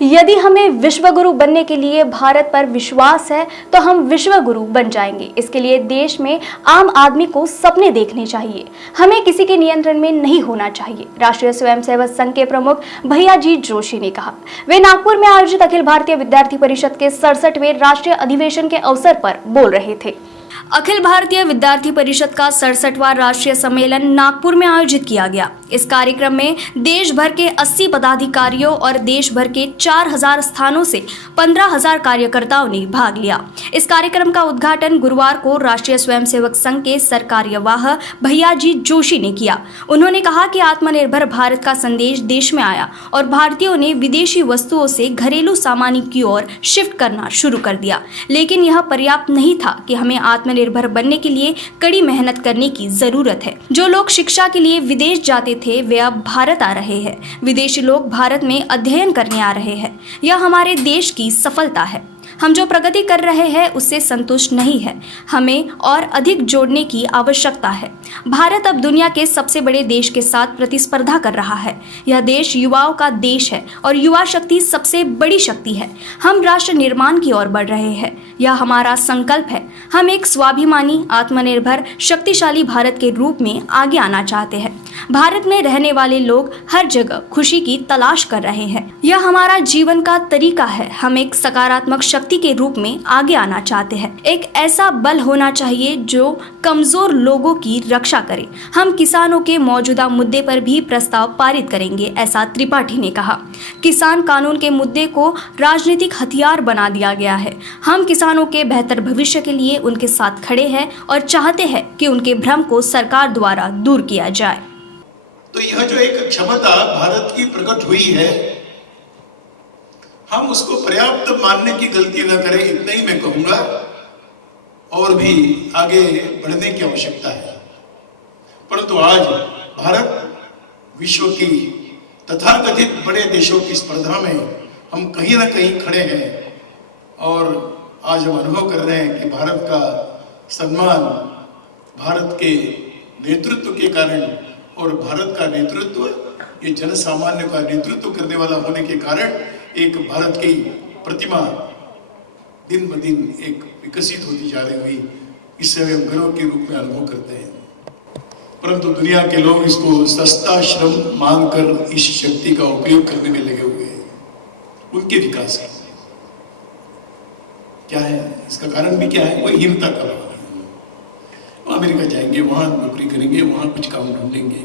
यदि हमें विश्वगुरु बनने के लिए भारत पर विश्वास है तो हम विश्वगुरु बन जाएंगे। इसके लिए देश में आम आदमी को सपने देखने चाहिए, हमें किसी के नियंत्रण में नहीं होना चाहिए। राष्ट्रीय स्वयंसेवक संघ के प्रमुख भैयाजी जोशी ने कहा। वे नागपुर में आयोजित अखिल भारतीय विद्यार्थी परिषद के 67वें राष्ट्रीय अधिवेशन के अवसर पर बोल रहे थे। अखिल भारतीय विद्यार्थी परिषद का 67वां राष्ट्रीय सम्मेलन नागपुर में आयोजित किया गया। इस कार्यक्रम में देश भर के 80 पदाधिकारियों और देश भर के 4000 स्थानों से 15000 कार्यकर्ताओं ने भाग लिया। इस कार्यक्रम का उद्घाटन गुरुवार को राष्ट्रीय स्वयंसेवक संघ के सरकार्यवाह भैयाजी जोशी ने किया। उन्होंने कहा कि आत्मनिर्भर भारत का संदेश देश में आया और भारतीयों ने विदेशी वस्तुओं से घरेलू सामान की ओर शिफ्ट करना शुरू कर दिया, लेकिन यह पर्याप्त नहीं था कि हमें आत्मनिर्भर बनने के लिए कड़ी मेहनत करने की जरूरत है। जो लोग शिक्षा के लिए विदेश जाते थे वे अब भारत आ रहे हैं। विदेशी लोग भारत में अध्ययन करने आ रहे हैं। यह हमारे देश की सफलता है। हम जो प्रगति कर रहे हैं उससे संतुष्ट नहीं है, हमें और अधिक जोड़ने की आवश्यकता है। भारत अब दुनिया के सबसे बड़े देश के साथ प्रतिस्पर्धा कर रहा है। यह देश युवाओं का देश है और युवा शक्ति सबसे बड़ी शक्ति है। हम राष्ट्र निर्माण की ओर बढ़ रहे हैं। यह हमारा संकल्प है। हम एक स्वाभिमानी, आत्मनिर्भर, शक्तिशाली भारत के रूप में आगे आना चाहते हैं। भारत में रहने वाले लोग हर जगह खुशी की तलाश कर रहे हैं। यह हमारा जीवन का तरीका है। हम एक सकारात्मक शक्ति के रूप में आगे आना चाहते हैं। एक ऐसा बल होना चाहिए जो कमजोर लोगों की रक्षा करे। हम किसानों के मौजूदा मुद्दे पर भी प्रस्ताव पारित करेंगे, ऐसा त्रिपाठी ने कहा। किसान कानून के मुद्दे को राजनीतिक हथियार बना दिया गया है। हम किसानों के बेहतर भविष्य के लिए उनके साथ खड़े हैं और चाहते हैं कि उनके भ्रम को सरकार द्वारा दूर किया जाए। तो यह जो एक क्षमता भारत की प्रकट हुई है, हम उसको पर्याप्त मानने की गलती न करें, इतना ही मैं कहूंगा। और भी आगे बढ़ने की आवश्यकता है। परंतु आज भारत विश्व की तथाकथित बड़े देशों की स्पर्धा में हम कहीं ना कहीं खड़े हैं और आज हम अनुभव कर रहे हैं कि भारत का सम्मान भारत के नेतृत्व के कारण, और भारत का नेतृत्व ये जन सामान्य का नेतृत्व करने वाला होने के कारण एक भारत की प्रतिमा दिन ब दिन एक विकसित होती जा रही हुई, इससे हम गर्व के रूप में अनुभव करते हैं। परंतु दुनिया के लोग इसको सस्ता श्रम मांगकर इस शक्ति का उपयोग करने में लगे हुए हैं। उनके विकास का क्या है, इसका कारण भी क्या है? वही हीनता का भाव है। वहां अमेरिका जाएंगे, वहां नौकरी करेंगे, वहां कुछ काम ढूंढेंगे।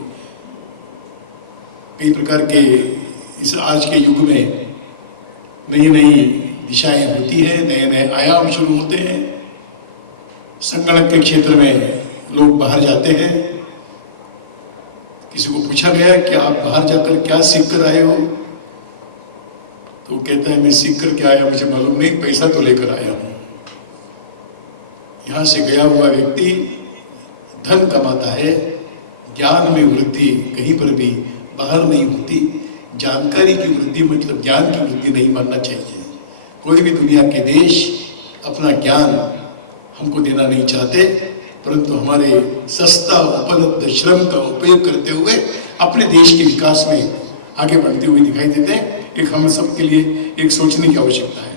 कई प्रकार के इस आज के युग में नई नई दिशाएं होती है, नए नए आयाम शुरू होते हैं। संगणक के क्षेत्र में लोग बाहर जाते हैं। किसी को पूछा गया कि आप बाहर जाकर क्या सीख कर आए हो, तो कहता है मैं सीख कर क्या आया मुझे मालूम नहीं, पैसा तो लेकर आया हूं। यहां से गया हुआ व्यक्ति धन कमाता है, ज्ञान में वृद्धि कहीं पर भी बाहर नहीं होती। जानकारी की वृद्धि मतलब ज्ञान की वृद्धि नहीं मानना चाहिए। कोई भी दुनिया के देश अपना ज्ञान हमको देना नहीं चाहते, परंतु हमारे सस्ता उपलब्ध श्रम का उपयोग करते हुए अपने देश के विकास में आगे बढ़ते हुए दिखाई देते हैं। एक हम सब के लिए एक सोचने की आवश्यकता है।